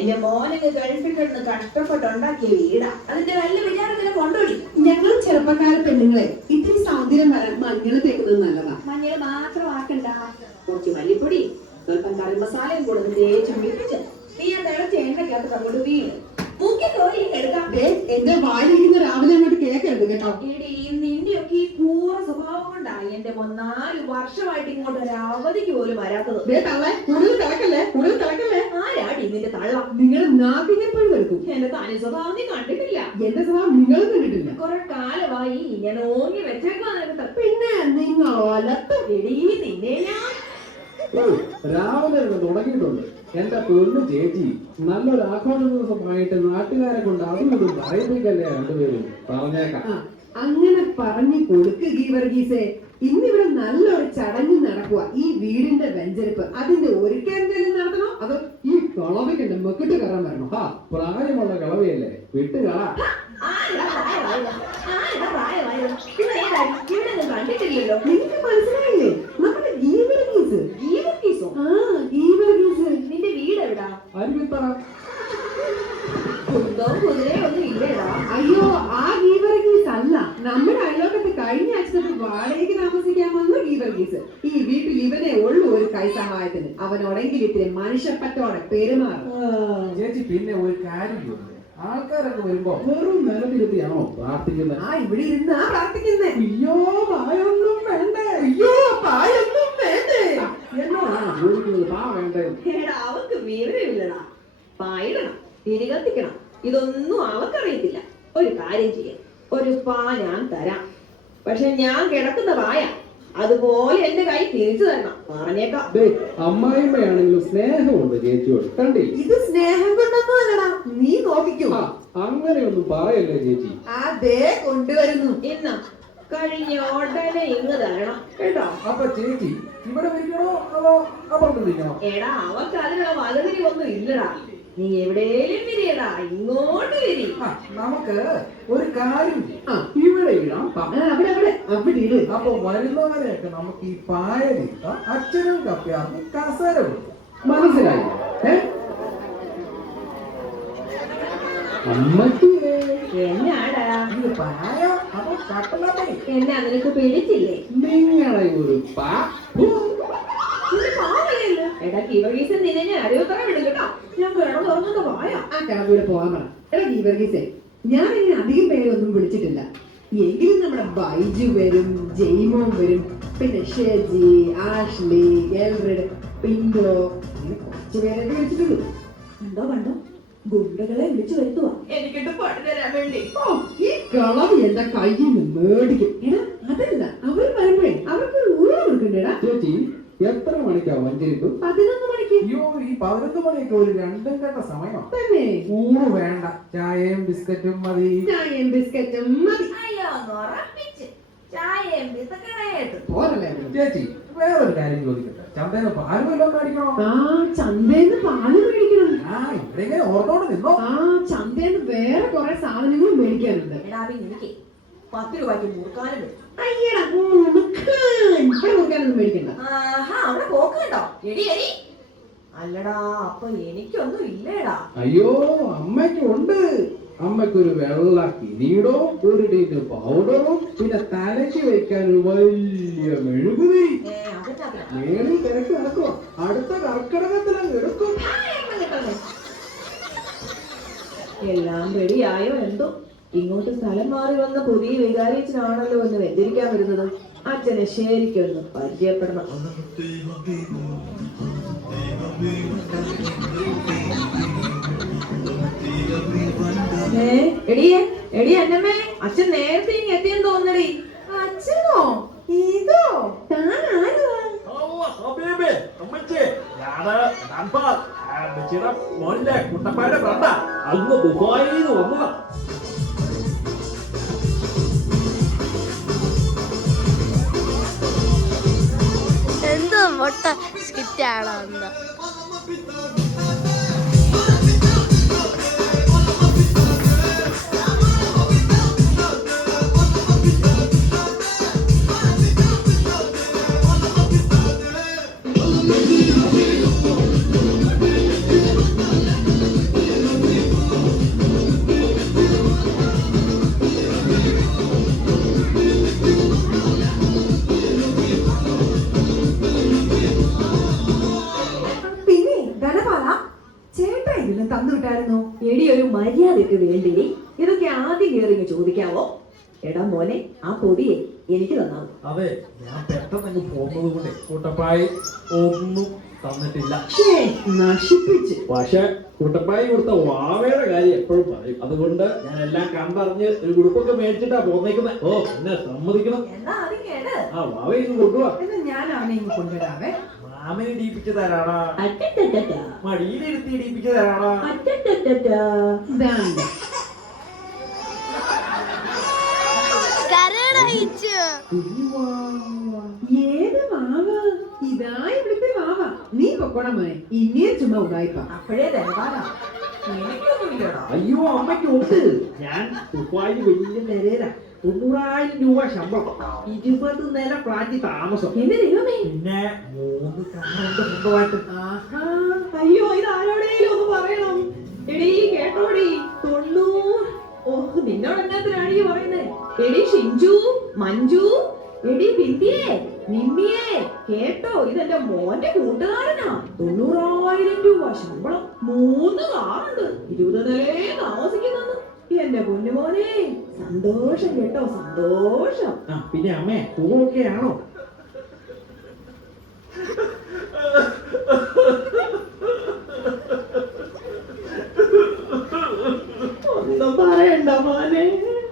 എന്റെ മോനൊക്കെ ഗൾഫിൽ കിടന്ന് കഷ്ടപ്പെട്ടുണ്ടാക്കിയ വീടാ. അതിന്റെ വല്ല വിചാരത്തിന് കൊണ്ടുപോയി. ഞങ്ങൾ ചെറുപ്പക്കാരെ പെണ്ണുങ്ങളെ ഇത്തിരി സൗന്ദര്യം വരാൻ മഞ്ഞൾ തേക്കുന്നത് നല്ലതാ. മഞ്ഞൾ മാത്രം ആക്കണ്ട, കുറച്ച് മല്ലിപ്പൊടി സ്വല്പം കറി മസാലയും കൂടെ തേച്ച് മിടിച്ച് നീ ആ തിളച്ച എണ്ണയ്ക്കകത്ത് അങ്ങോട്ട് വീണ് മുക്കി കോരി എടുക്കാം. എന്റെ വായിലിരിക്കുന്ന രാവിലെ അങ്ങോട്ട് കേക്കരുത് കേട്ടോ. എടി നിന്റെയൊക്കെ ഈ കൂറ സ്വഭാവം കൊണ്ടായി എന്റെ 4 വർഷമായിട്ട് ഇങ്ങോട്ട് ഒരു അവധിക്ക് പോലും വരാത്തത്. കൂടുതൽ തിളക്കല്ലേ. ആരാടി നിന്റെ തള്ള? നിങ്ങൾ നാക്കിനെപ്പോഴും എടുക്കും. എന്റെ തനി സ്വഭാവം നീ കണ്ടിട്ടില്ല. എന്റെ സ്വഭാവം നിങ്ങളും കണ്ടിട്ടില്ല. കുറെ കാലമായി ഞാൻ ഓങ്ങി വെച്ചേക്കാ. പിന്നെ നിങ്ങൾ എടി നിന്നെ ഞാൻ രാവിലെ തുടങ്ങിയിട്ടുണ്ട്. എന്റെ പൊന്നു ചേച്ചി, നല്ലൊരു ആഘോഷ ദിവസമായിട്ട് നാട്ടുകാരെ കൊണ്ട് അതും ഇതും പറയിപ്പിക്കല്ലേ രണ്ടുപേരും. പറഞ്ഞേക്കാം. അങ്ങനെ പറഞ്ഞു കൊടുക്ക് ഗീവർഗീസേ. ഇന്നിവിടെ നല്ലൊരു ചടങ്ങ് നടക്കുക. ഈ വീടിന്റെ വെഞ്ചരിപ്പ് അതിന്റെ ഒരുക്കം എന്തെങ്കിലും നടത്തണോ അതോ ഈ കളവയ്ക്ക് മെക്കിട്ട് കയറാൻ വരണോ? പ്രായമുള്ള കളവയല്ലേ, വിട്ടുകള. കണ്ടിട്ടില്ലല്ലോ. നിനക്ക് മനസ്സിലായില്ലേ? നമ്മുടെ ഗീവർഗീസ്. ഗീവർഗീസോ? ഗീവർഗീസ്. നിന്റെ വീട് എവിടാ? അരുവിത്തറ. കുന്തവും കുതിരയും ഒന്നും ഇല്ലേടാ. അയ്യോ, ആ ഗീവർഗീസ് അല്ല. നമ്മുടെ അയലോക്കത്ത് കഴിഞ്ഞ ആഴ്ച വാടകയ്ക്ക് താമസിക്കാൻ വന്ന ഗീവർഗീസ്. ഈ വീട്ടിൽ ഇവനെ ഉള്ളു ഒരു കൈസഹായത്തിന്. അവനോടെങ്കിൽ ഇത്തിരി മനുഷ്യപ്പറ്റോടെ പെരുമാറും. ചേച്ചി, പിന്നെ ഒരു കാര്യം, ആൾക്കാരൊക്കെ വരുമ്പോ വെറും നിലത്തിരുത്തിയാണോ പ്രാർത്ഥിക്കുന്നത്? ഇവിടെ ഇരുന്നാ പ്രാർത്ഥിക്കുന്നേ. അയ്യോ പായൊന്നും വേണ്ടേ, എന്നോടാണ് ചോദിക്കുന്നത്. പാ വേണ്ടേ? അവക്ക് വിവരമില്ലടാ. പായിടണം, തിരികത്തിക്കണം, ഇതൊന്നും അവക്കറിയത്തില്ല. ഒരു കാര്യം ചെയ്യാം, ഒരു പാ ഞാൻ തരാം. പക്ഷെ ഞാൻ കിടക്കുന്ന പായ അതുപോലെ എന്റെ കൈ തിരിച്ചു തരണം. പറഞ്ഞേക്കാം. അമ്മായിമ്മയാണെങ്കിലും സ്നേഹമുണ്ട് ചേച്ചിയോട്, കണ്ടേ? ഇത് സ്നേഹം കൊണ്ടൊന്നും അല്ലടാ, നീ നോക്കിക്കോ. അങ്ങനെയൊന്നും പറയല്ലേ ചേച്ചി. അതേ കൊണ്ടുവരുന്നു. ഇന്ന് കഴിഞ്ഞ ഉടനെ ഇങ്ങ് തരണം കേട്ടോ. അപ്പൊ ചേച്ചി ഇവിടെ വരിക്കണോ അതോ അപ്പുറത്ത് വിളിക്കണോ? എടാ, അവക്ക് അതിനുള്ള വലുതിരി ഒന്നും ഇല്ലടാ. നീ എവിടെയും വിരിയടാ, ഇങ്ങോട്ട് വിരി. നമുക്ക് ഒരു കാര്യം ഇവിടെ ഇടാം. അവിടെ ഇട്. അപ്പൊ വരുന്നവരെയൊക്കെ നമുക്ക് ഈ പായലിട്ട അച്ഛനും കപ്പയാർന്ന് കസേര കൊടുക്കും. മനസ്സിലായി? എന്നാടാ പായ അതോ കട്ടലേ? എന്നാ നിനക്ക് പിടിച്ചില്ലേ? നിങ്ങളെ ഒരു എടാ ഗീവർഗീസ്, നിന്നെ ഞാൻ അരുവത്തറ വിടും കേട്ടോ. ഞാൻ കിടന്നു തുറന്നത് പായ. ആ കിടക്കൂടെ പോവാൻ പറ. എടാ ഗീവർഗീസേ, ഞാൻ ഇങ്ങനെ അധികം പേരൊന്നും വിളിച്ചിട്ടില്ല. എങ്കിലും നമ്മുടെ ബൈജു വരും, ജെയ്മോൻ വരും, പിന്നെ ഷെജി, ആഷ്ലി, എൽറിഡ്, പിങ്കോ, അങ്ങനെ കുറച്ച് പേരൊക്കെ വിളിച്ചിട്ടുള്ളൂ. കണ്ടോ ഗുണ്ടകളെ വിളിച്ചു വരുത്തുവാ എനിക്കിട്ട് പാട്ട് തരാൻ വേണ്ടി. ഈ കളവ് എന്റെ കയ്യിൽ നിന്ന് മേടിക്കും. എടാ അതല്ല, അവർ വരുമ്പോഴേ അവർക്കൊരു ഊഴ കൊടുക്കണ്ടേടാ. ചേച്ചി, എത്ര മണിക്കാ വഞ്ചരിപ്പ്? 11 മണിക്ക്. അയ്യോ, ഈ 11 മണിയൊക്കെ ഒരു രണ്ടും കെട്ട സമയം. തന്നെ ഊണ് വേണ്ട, ചായയും ബിസ്ക്കറ്റും മതി. ചായയും ബിസ്ക്കറ്റും മതി. അയ്യോ, ഉറപ്പിച്ച് ചായയും ബിസ്ക്കറ്റ് പോരല്ലേ? ചേച്ചി, വേറൊരു കാര്യം ചോദിക്കട്ടെ. ചന്തേന്ന് പാല് വല്ലതും മേടിക്കണോ? ചന്തേന്ന് പാല് മേടിക്കണം. ഇവിടെ ഓർത്തോണ്ട് നിന്നോ. ചന്തേന്ന് വേറെ കുറെ സാധനങ്ങളും മേടിക്കാനുണ്ട്. എടാ, എനിക്ക് 10 രൂപയ്ക്ക് മുറുക്കാനും മേടിച്ചു. അയ്യടാ, ഇവിടെ മുറുക്കാനൊന്നും മേടിക്കണ്ട. അവിടെ പോക്കുണ്ടോ? എടി അല്ലടാ, അപ്പൊ എനിക്കൊന്നും ഇല്ലേടാ. അയ്യോ, അമ്മയ്ക്കുണ്ട്. അമ്മയ്ക്കൊരു വെള്ള കിരീടോ, ഒരു ടീറ്റ് പൗഡറും, പിന്നെ തലയ്ക്ക് വെക്കാൻ ഒരു വലിയ മെഴുകുതിരി. മേളിൽ തിരക്ക് നടക്കുക. അടുത്ത കർക്കിടകത്തിലങ്ങ് എടുക്കും. എല്ലാം റെഡിയായോ എന്തോ. ഇങ്ങോട്ട് സ്ഥലം മാറി വന്ന പുതിയ വികാരിച്ചനാണല്ലോ എന്ന് വെഞ്ചരിക്കാൻ വരുന്നത്. അച്ഛനെ ശരിക്കൊന്ന് പരിചയപ്പെടണം. എടി അന്നമ്മേ, അച്ഛൻ നേരത്തെ ഇങ്ങ് എത്തിയെന്ന് തോന്നടി. അച്ഛനോ? ഇതോ? താൻ ആരുവാ? കുട്ടപ്പായുടെ ഫ്രണ്ട അന്ന് ദുബായിൽ നിന്ന് വന്നതാ. എന്തോ മൊട്ട സ്കിറ്റാണോ എന്താ? ആർക്ക് വേണ്ടി ഇതൊക്കെ ആദ്യം കയറി ചോദിക്കാവോ? എടാ മോനെ, ആ പൊതിയെ എനിക്ക് തന്നാ മതി. അതെ, ഞാൻ പെട്ടെന്ന് പോകുന്നത് കൊണ്ട് കുട്ടപ്പായി ഒന്നും തന്നിട്ടില്ല. നശിപ്പിച്ച്. പക്ഷെ കുട്ടപ്പായി കൊടുത്ത വാവയുടെ കാര്യം എപ്പോഴും പറയും. അതുകൊണ്ട് ഞാൻ എല്ലാം കണ്ടറിഞ്ഞ് ഒരു ഗ്രൂപ്പൊക്കെ മേടിച്ചിട്ടാ പോന്നേക്കുന്നത്. ഓ, എന്നെ സമ്മതിക്കണം. എന്നാ ആദ്യം കേട്. ആ വാവയെ ഇങ്ങ് കൊണ്ടുപോവാ. എന്നാ ഞാൻ അവനെ ഇങ്ങ് കൊണ്ടുവരാവേ. മാമനെ ഇടിപ്പിച്ചു തരാടാ, അറ്ററ്ററ്റ. മടിയിലിരുത്തി ഇടിപ്പിച്ചു തരാടാ. അറ്ററ്ററ്റ. വേണ്ട. കരടയിച്ചു. ഏത് മാവ? ഇതാ ഇവിടുത്തെ മാവ. നീ പൊക്കോണം മോനെ, ഇനിയെ ചുമ്മാ ഉണ്ടായിപ്പ. അപ്പോഴേ ധനവാനാ. എനിക്കൊന്നുമില്ലടാ. അയ്യോ, അമ്മയ്ക്ക് ഉണ്ട്. ഞാൻ ദുബായിൽ വലിയ നിലയില, 90,000 രൂപ ശമ്പളം, 20 നില ഫ്ലാറ്റിൽ താമസം, എന്റെ ദൈവമേ. പിന്നെ 3 കാറുണ്ട് സ്വന്തമായിട്ട്. ആഹാ. അയ്യോ, ഇത് ആരോടേലും ഒന്ന് പറയണം. എടീ കേട്ടോടി, 90. ഓഹ്, നിന്നോട് എന്നാത്തിനാണ് ഈ പറയുന്നേ? എടി ഷിഞ്ചു, മഞ്ജു, എടി ബിന്ദിയെ, നിമ്മിയെ, കേട്ടോ, ഇതെന്റെ മോന്റെ കൂട്ടുകാരനാ. 90,000 രൂപ ശമ്പളം, 3 കാറുണ്ട്, 20 നിലയെ താമസിക്കുന്നു. എന്റെ പൊന്നുമോനെ, സന്തോഷം കേട്ടോ, സന്തോഷം. ആ, പിന്നെ അമ്മേ, സുഖമൊക്കെ ആണോ? ഒന്നും പറയണ്ട മോനെ.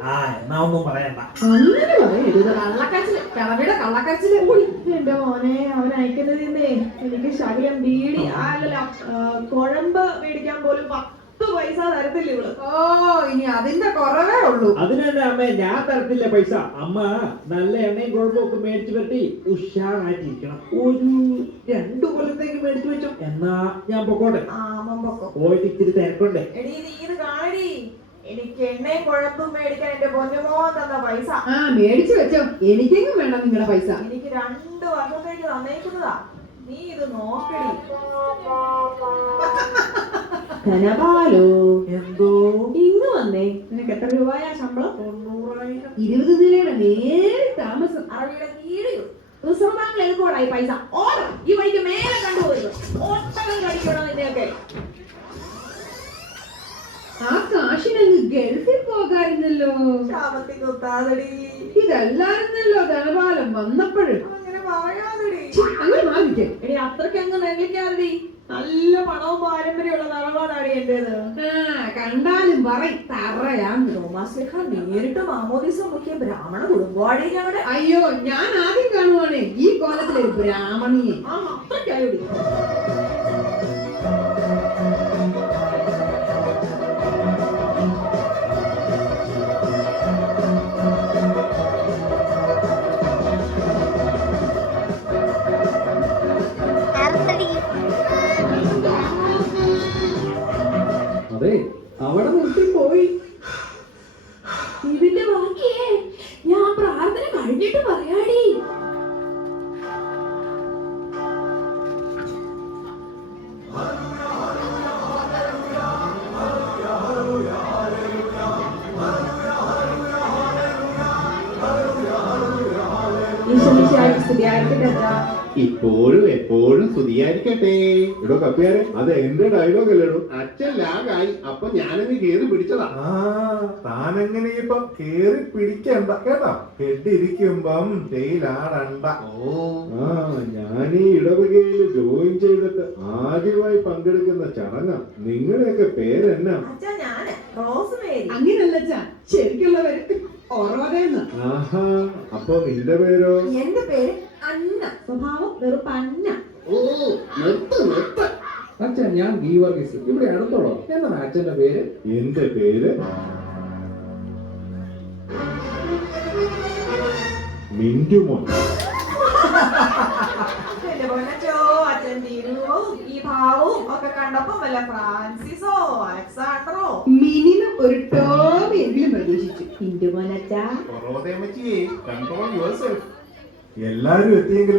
ആ, എന്നാ ഒന്നും പറയണ്ട. അങ്ങനെ പറയരുത്. കള്ളക്കച്ചില്, കിളവിയുടെ കള്ളക്കച്ചില്. എന്റെ മോനെ, അവൻ അയക്കുന്നതിന്നേ എനിക്ക് ശകലം ബീഡി അല്ലല്ല കുഴമ്പ് മേടിക്കാൻ പോലും 10 പൈസ തരത്തില്ല ഇവള്. ഓ, ഇനി അതിന്റെ കുറവേ ഉള്ളൂ. അതിനെന്നെ അമ്മേ, ഞാൻ തരത്തില്ല പൈസ. അമ്മ നല്ല എണ്ണയും കുഴപ്പമൊക്കെ മേടിച്ചു പറ്റി ഉഷാറായിട്ടിരിക്കണം. ഒരു 2 കൊല്ലത്തേക്ക് മേടിച്ചു വെച്ചോ. എന്നാ ഞാൻ പൊക്കോട്ടെ. പോയിട്ട് ഇത്തിരി തിരക്കുണ്ടേ. എടീ, നീ ഇത് കാണടി. എനിക്ക് എണ്ണയും കുഴമ്പും മേടിക്കാൻ എന്റെ പൊന്നുമോ തന്ന പൈസ. ആ, മേടിച്ചു വെച്ചോ. എനിക്കെങ്കിലും വേണ്ട നിങ്ങളുടെ പൈസ. എനിക്ക് 2 വർഷത്തേക്ക് തന്നേക്കുന്നതാ. നീ ഇത് നോക്കടി. ധനപാലോ, എന്തോ ഇങ്ങ് വന്നേ. നിനക്ക് എത്ര രൂപയാ ശമ്പളം? 90,000. 20 നിലയുടെ നേരെ താമസം. അറബിയുടെ കീഴിൽ റിസർവ് ബാങ്കിൽ എടുക്കോടാ ഈ പൈസ. ഓരോ ഈ വഴിക്ക് മേലെ കണ്ടുപോയിരുന്നു. ഒട്ടകം കടിക്കണോ നിന്നെയൊക്കെ? ആ കാശിനങ്ങ് ഗൾഫിൽ പോകാറുന്നല്ലോ. ശാപത്തിൽ കുത്താതടി. ഇതല്ലായിരുന്നല്ലോ ധനപാലം വന്നപ്പോഴും. അങ്ങനെ പറയാതടി. അങ്ങനെ മാറിക്കേ. എടി, അത്രയ്ക്ക് അങ്ങ് നെല്ലിക്കാതടി. നല്ല പണവും പാരമ്പര്യമുള്ള നിലപാടാടി എന്റേത്. കണ്ടാലും പറയും തറയാന്ന്. തോമാശ്ലീഹ നേരിട്ട് മാമോദീസ മുഖ്യ ബ്രാഹ്മണ കുടുംബവാടി ഞങ്ങളുടെ. അയ്യോ, ഞാൻ ആദ്യം കാണുവാണേ ഈ കോലത്തിലൊരു ബ്രാഹ്മണിയെ. ആ, അത്രയ്ക്കായോടി. അതെ, അവിടെ നിർത്തി പോയി. ഇതിന്റെ ബാക്കിയേ ഞാൻ പ്രാർത്ഥന കഴിഞ്ഞിട്ട് പറയാടി. ഇപ്പോഴും എപ്പോഴും സ്തുതിയായിരിക്കട്ടെ. ഇടോ കപ്പിയാരെ, അത് എന്റെ ഡയലോഗ് അല്ലേടോ. അച്ഛൻ ലാഗായി, അപ്പൊ ഞാനങ്ങ് കേറി പിടിച്ചതാ. താനെങ്ങനെ ഇപ്പൊ കേറി പിടിക്കണ്ട കേട്ടോ. കെട്ടിരിക്കുമ്പം ജയിലാടണ്ട. ഞാൻ ഈ ഇടവകയിൽ ജോയിൻ ചെയ്തിട്ട് ആദ്യമായി പങ്കെടുക്കുന്ന ചടങ്ങ. നിങ്ങളുടെയൊക്കെ പേരെന്നാ? അച്ഛാ, ഞാന് റോസ്മേരി. അങ്ങനല്ല ശരിക്കുള്ളവര് ഓർവതെന്ന്. ആഹാ, അപ്പൊ നിന്റെ പേരോ? എന്റെ പേര് അന്ന. സ്വഭാവം വെറുപ്പന്ന. ഓ, നിർത്ത് നിർത്ത്. അച്ഛൻ, ഞാൻ ഗീവർഗീസ്, ഇവിടെ അടുത്തോളോ. എന്താണ് അച്ഛന്റെ പേര്? എന്റെ പേര് മിന്റുമോൻ. എന്റെ പൊന്നച്ചോ, അച്ഛന്റെ രൂപവും ഈ ഭാവവും ഒക്കെ കണ്ടപ്പോ വല്ല ഫ്രാൻസിസോ അലക്സാണ്ടറോ മിനിമം ഒരു ടോം എങ്കിലും പ്രതീക്ഷിച്ചു. എന്റെ പൊന്നച്ചാ. Control yourself. എല്ലാരും എത്തിയെങ്കിൽ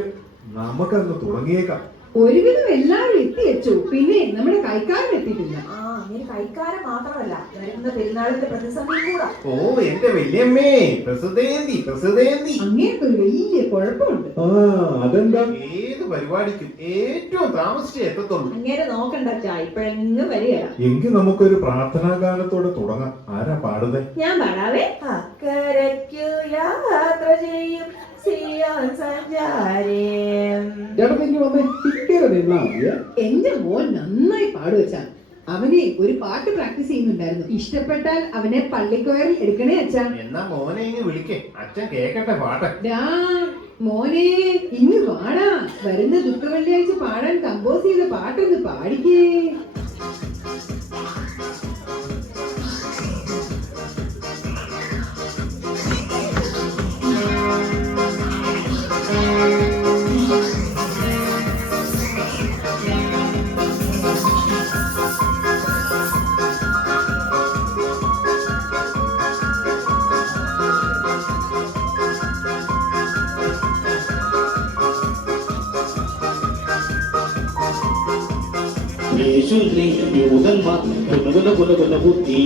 നമുക്കങ്ങ് തുടങ്ങിയേക്കാം. ഒരുവിധം എല്ലാവരും എത്തിയച്ചു. പിന്നെ നമ്മുടെ കൈക്കാരൻ എത്തിയിട്ടില്ല. ആ, അങ്ങനെ കൈക്കാരൻ മാത്രമല്ല, വരുന്ന പെരുന്നാളിന്റെ പ്രതിസന്ധി കൂടാ. ഓ എന്റെ വല്യമ്മേ, പ്രസിദ്ധേന്തി പ്രസിദ്ധേന്തി. അങ്ങേക്ക് ഒരു വലിയ കുഴപ്പമുണ്ട്. അതെന്താ? ഏത് പരിപാടിക്കും ഏറ്റവും താമസിച്ചേ എത്തത്തുള്ളൂ. അങ്ങനെ നോക്കണ്ട അച്ഛാ, ഇപ്പോഴെങ്ങും വരികയാണ്. എങ്കിൽ നമുക്കൊരു പ്രാർത്ഥനാ ഗാനത്തോടെ തുടങ്ങാം. ആരാ പാടുന്നേ? ഞാൻ പാടാവേ. അക്കരയ്ക്കു യാത്ര ചെയ്യും സിയോൻ സഞ്ചാരി. ചേട്ടത്തേക്ക് വന്നേ, ഇക്കരെ നിന്നാ മതിയെ. എന്റെ മോൻ നന്നായി പാടുവച്ചാ. അവനെ ഒരു പാട്ട് പ്രാക്ടീസ് ചെയ്യുന്നുണ്ടായിരുന്നു. ഇഷ്ടപ്പെട്ടാൽ അവനെ പള്ളിക്കോയറിൽ എടുക്കണേ അച്ഛാ. എന്നാ മോനെ ഇങ്ങ് വിളിക്കേ, അച്ഛൻ കേക്കട്ടെ പാട്ട്. ഡാ മോനെ, ഇന്ന് പാടാ. വരുന്ന ദുഃഖ വെള്ളിയാഴ്ച പാടാൻ കമ്പോസ് ചെയ്ത പാട്ടൊന്ന് പാടിക്കേ. യേശുവിനെ യൂതന്മാർ പുനകുല ബുദ്ധി.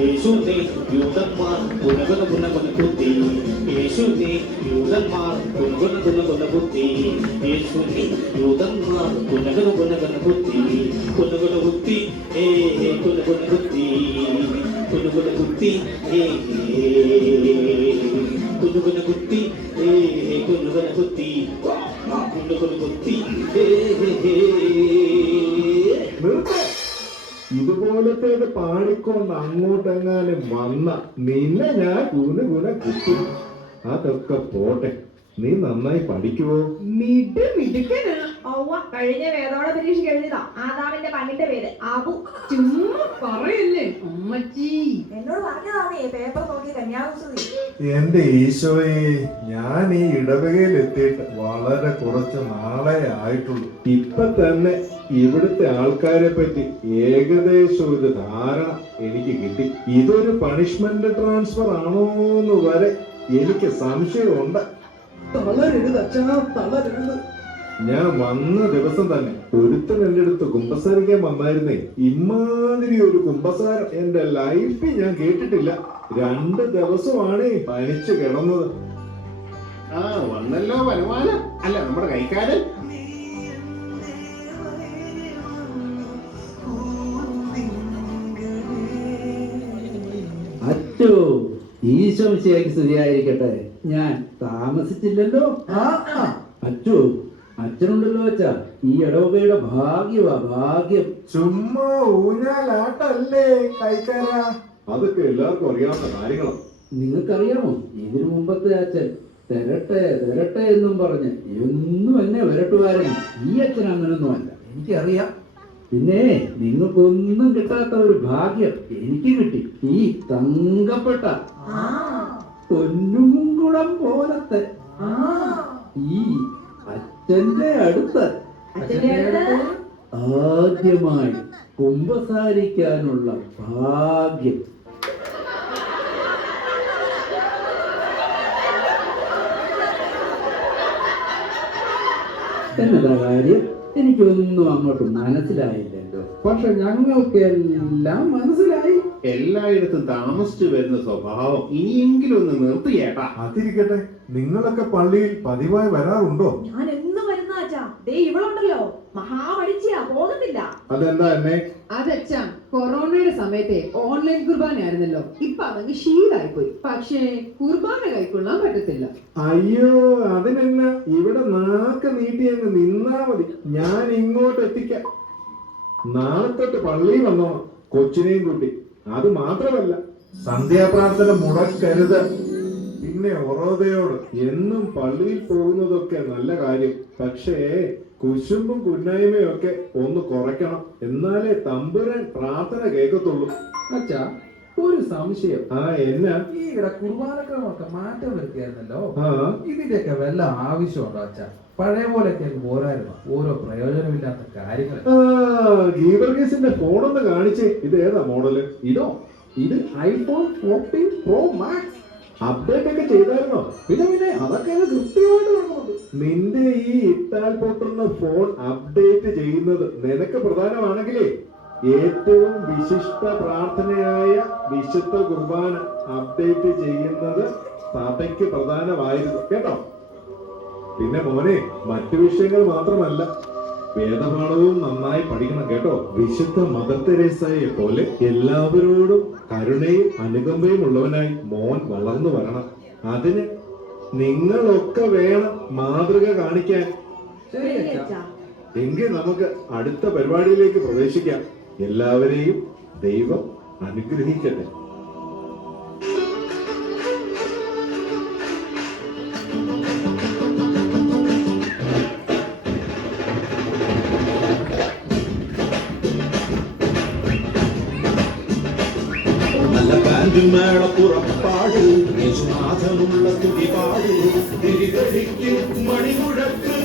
യേശുവിനെ യൂതന്മാർ പുനകുല ബുദ്ധി. യേശുവിനെ യൂതന്മാർ പുനകുല ബുദ്ധി. യേശുവിനെ യൂതന്മാർ പുനകുല ബുദ്ധി. പുനകുല ബുദ്ധി പുനകുല ബുദ്ധി. പുനകുല ബുദ്ധി പുനകുല ബുദ്ധി പുനകുല ബുദ്ധി. പുനകുല ബുദ്ധി. ഇതുപോലത്തേത് പാടിക്കൊണ്ട് അങ്ങോട്ടെങ്ങാനും വന്ന നിന്നെ ഞാൻ കുന കുത്തും. അതൊക്കെ പോട്ടെ, നീ നന്നായി പഠിക്കുവോ? മിടുക്കനാ. ഔവ്വ, കഴിഞ്ഞ വേദോള പരീക്ഷ എഴുതിയതാ. ആദാമിന്റെ പല്ലിന്റെ പേര് അബു. ചുമ്മാ പറയല്ലേ അമ്മച്ചി. എന്നോട് പറഞ്ഞതാണേ പേപ്പർ നോക്കി കന്യാകുസ്തി. എന്റെ ഈശോയെ, ഞാൻ ഈ ഇടവകയിൽ എത്തിയിട്ട് വളരെ കുറച്ച് നാളെ ആയിട്ടുള്ളൂ. ഇപ്പൊ തന്നെ ഇവിടുത്തെ ആൾക്കാരെ പറ്റി ഏകദേശം ഒരു ധാരണ എനിക്ക് കിട്ടി. ഇതൊരു പണിഷ്മെന്റ് ട്രാൻസ്ഫർ ആണോന്ന് വരെ എനിക്ക് സംശയമുണ്ട്. തളരരുത് അച്ഛാ, തളരരുത്. ഞാൻ വന്ന ദിവസം തന്നെ ഒരുത്തൻ എന്റെ അടുത്ത് കുമ്പസാരിക്കാൻ വന്നായിരുന്നേ. ഇമാതിരി ഒരു കുമ്പസാരം എന്റെ ലൈഫിൽ ഞാൻ കേട്ടിട്ടില്ല. 2 ദിവസമാണ് പനിച്ചു കിടന്നത്. ആ വന്നല്ലോ വരുമാനം. അല്ല നമ്മുടെ കൈക്കാരൻ. അച്ചോ, ഈശോമിശിഹായ്ക്ക് സ്തുതിയായിരിക്കട്ടെ. ഞാൻ താമസിച്ചില്ലല്ലോ. അച്ചോ, അച്ഛനുണ്ടല്ലോ അച്ഛാ. ഈ ഇടവകയുടെ ഭാഗ്യം. ചുമ്മാ ഊഞ്ഞാലാട്ടല്ലേ കൈക്കാരാ? അതൊക്കെ എല്ലാവർക്കും അറിയാവുന്ന കാര്യങ്ങളാണ്. നിങ്ങൾക്കറിയാമോ, ഇതിനു മുമ്പത്തെ അച്ഛൻ തരട്ടെ എന്നും പറഞ്ഞ് എന്നും എന്നെ വരട്ടുകാരൻ. ഈ അച്ഛൻ അങ്ങനൊന്നും അല്ല, എനിക്കറിയാം. പിന്നെ നിങ്ങൾക്കൊന്നും കിട്ടാത്ത ഒരു ഭാഗ്യം എനിക്ക് കിട്ടി. ഈ തങ്കപ്പെട്ട പൊന്നുംകുളം പോലത്തെ ഈ അച്ഛന്റെ അടുത്ത് ആദ്യമായി കുമ്പസാരിക്കാനുള്ള ഭാഗ്യം. എന്നതാ കാര്യം? എനിക്കൊന്നും അങ്ങോട്ട് മനസ്സിലായില്ലല്ലോ. പക്ഷെ ഞങ്ങൾക്കെല്ലാം മനസ്സിലായി. എല്ലായിടത്തും താമസിച്ചു വരുന്ന സ്വഭാവം ഇനിയെങ്കിലും ഒന്ന് നിർത്തിയേട്ടാ. അതിരിക്കട്ടെ, നിങ്ങളൊക്കെ പള്ളിയിൽ പതിവായി വരാറുണ്ടോ? ഞാൻ എന്ന് വരുന്ന അച്ഛാ, ദേ ഇവളുണ്ടല്ലോ, മഹാപടിച്ചിയാ, പോകുന്നില്ല. അതെന്താ എന്നെ? അതച്ഛാ, കൊറോണയുടെ സമയത്തെ ഓൺലൈൻ കുർബാനയായിരുന്നല്ലോ. ഇപ്പൊ അതങ്ങ് ശീലായിപ്പോയി. പക്ഷേ കുർബാന കൈക്കൊള്ളാൻ പറ്റത്തില്ല. അയ്യോ, അതിനെന്നാ, ഇവിടെ നാക്ക് നീട്ടി അങ്ങ് നിന്നാ മതി. ഞാൻ ഇങ്ങോട്ട് എത്തിക്കാം. നാളെ തൊട്ട് പള്ളിയിൽ വന്നോണം, കൊച്ചിനെയും കൂട്ടി. അത് മാത്രമല്ല, സന്ധ്യാപ്രാർത്ഥന മുടക്കരുത്. പിന്നെ ഒറോദയോട് എന്നും പള്ളിയിൽ പോകുന്നതൊക്കെ നല്ല കാര്യം. പക്ഷേ കുശുമ്പും കുന്നായ്മയും ഒക്കെ ഒന്ന് കുറയ്ക്കണം. എന്നാലേ തമ്പുരാൻ പ്രാർത്ഥന കേൾക്കത്തുള്ളൂ. അച്ഛാ, ഒരു സംശയം. എന്നാ? ഈയിടെ കുർബാനക്രമൊക്കെ മാറ്റം വരുത്തിയായിരുന്നല്ലോ. ആ, ഇതിന്റെയൊക്കെ വല്ല ആവശ്യമുണ്ടോ അച്ഛാ? പഴയ പോലെയൊക്കെ പോരായിരുന്നു, ഓരോ പ്രയോജനമില്ലാത്ത കാര്യങ്ങൾ. ഗീവർഗീസിന്റെ ഫോണൊന്ന് കാണിച്ചേ. ഇത് ഏതാ മോഡല്? ഇത് iPhone 14 Pro Max. അപ്ഡേറ്റ് ഒക്കെ ചെയ്തായിരുന്നോ? പിന്നെ അതൊക്കെ കൃത്യമായിട്ട് നടന്നത്. നിന്റെ ഈ ഇട്ടാൽ പൊട്ടുന്ന ഫോൺ അപ്ഡേറ്റ് ചെയ്യുന്നത് നിനക്ക് പ്രധാനമാണെങ്കിലേ ഏറ്റവും വിശിഷ്ട പ്രാർത്ഥനയായ വിശുദ്ധ കുർബാന അപ്ഡേറ്റ് ചെയ്യുന്നത് സഭയ്ക്ക് പ്രധാനമായിരുന്നു കേട്ടോ. പിന്നെ മോനെ, മറ്റു വിഷയങ്ങൾ മാത്രമല്ല, വേദപാഠവും നന്നായി പഠിക്കണം കേട്ടോ. വിശുദ്ധ മദർ തെരേസയെ പോലെ എല്ലാവരോടും കരുണയും അനുകമ്പയും ഉള്ളവനായി മോൻ വളർന്നു വരണം. അതിന് നിങ്ങളൊക്കെ വേണം മാതൃക കാണിക്കാൻ. ശരി അച്ഛാ. എങ്കിൽ നമുക്ക് അടുത്ത പരിപാടിയിലേക്ക് പ്രവേശിക്കാം. എല്ലാവരെയും ദൈവം അനുഗ്രഹിക്കട്ടെ. നല്ല ബാൻഡ് മേള പുറപ്പാട് യേശുനാഥനുള്ള തുടിപാട് തിരികടിക്ക് മണിമുഴക്ക്